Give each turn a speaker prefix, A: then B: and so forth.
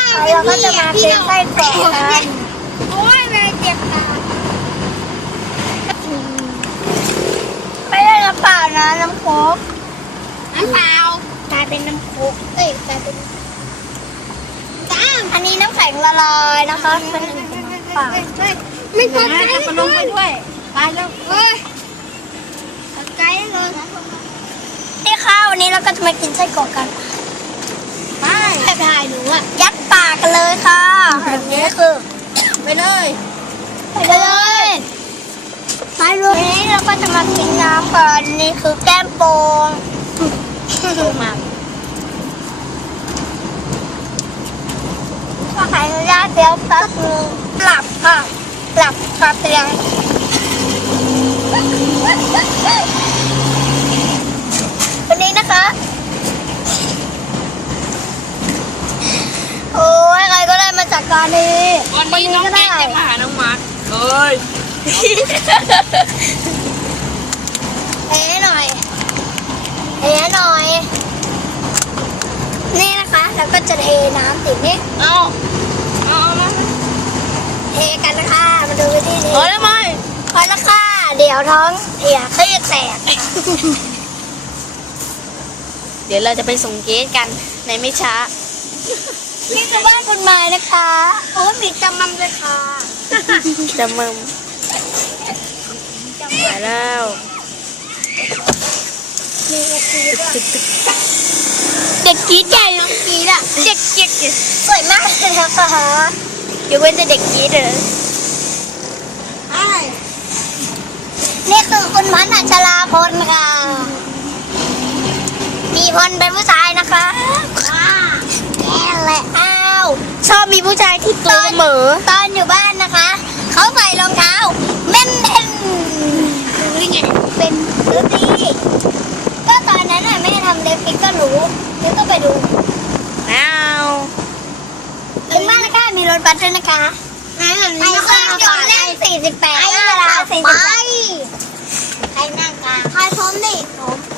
A: เราก็จะมาเป็นไส้กรอกกัน
B: โอ้ยแม่เจ็บตา
A: ไม่ได้น้ำเปล่านะน้ำโค้ก
B: น้ำเปล่ากลายเป็นน้ำโค้กกลายเป็นจ้า
A: อันนี้น้ำแข็งละลายนะคะเป็นน้ำเปล่า
B: ไม่พอใจจะลงไปด้วยไปแล้วเฮ้ยใจเลย
A: ที่ข้าววันนี้เราก็จะมากินไส้กรอกกัน
B: ไปถ่ายหนูอ่ะ
A: ยัดปากกันเลยค่ะแบบนี้คือ
B: ไปเลย
A: ไปเลยไปเลยนี้เราก็จะมากินน้ำกันนี่คือแก้มโปงมาขออนุญาตเดี๋ยวแป๊บนึงหลับค่ะหลับคาเตียงวันนี้นะคะโอ้ยใครก็ได้มาจัดการดี
B: วันนี้น้องแก้มจะมาหาน้องมาร์คเลย
A: เอ๋หน่อยเอ๋หน่อย นี่นะคะแล้วก็จะเทน้ำติดนี่
B: เอามา
A: เทกันนะคะมาดูวิธีนี้
B: พอแล้วไหม
A: พอละค่ะเดี๋ยวท้องเสียเครียดแตก
B: เดี๋ยวเราจะไปส่งเกสกันในไม่ช้า
A: นี่คือบ้านคุณไม้นะคะโอ้มีจำมั่มเลยค่ะ
B: จะมึมไปแล้ว
A: มีกระเทียมด้วย
B: เด็กกรีดใหญ่
A: น้องกีดอะ
B: เด็กกรีด
A: สวยมากเลยนะคะ
B: ยกเว้นแต่เด็กกรีดเลย
A: นี่คือคุณพันธ์อัชราพลค่ะมีพลเป็นผู้ชายนะคะแย่แหละอ้าว
B: ชอบมีผู้ชายที่ตัวเสมอ
A: ตอนอยู่บ้านนะคะ เขาใส่รองเท้าเม่นเป็นนี่ไงเป็นดูดีก็ตอนนั้นน่ะแม่ทำเล็บปิ๊กก็รู้ปิ๊กก็ไปดู
B: อ้าว
A: ถึงบ้านนะคะมีรถบัสด้วยนะคะไอ้เครื่องยนต์เล่น48หน้าร้าน48ใครนั่งกลางใครพร้อมดิผม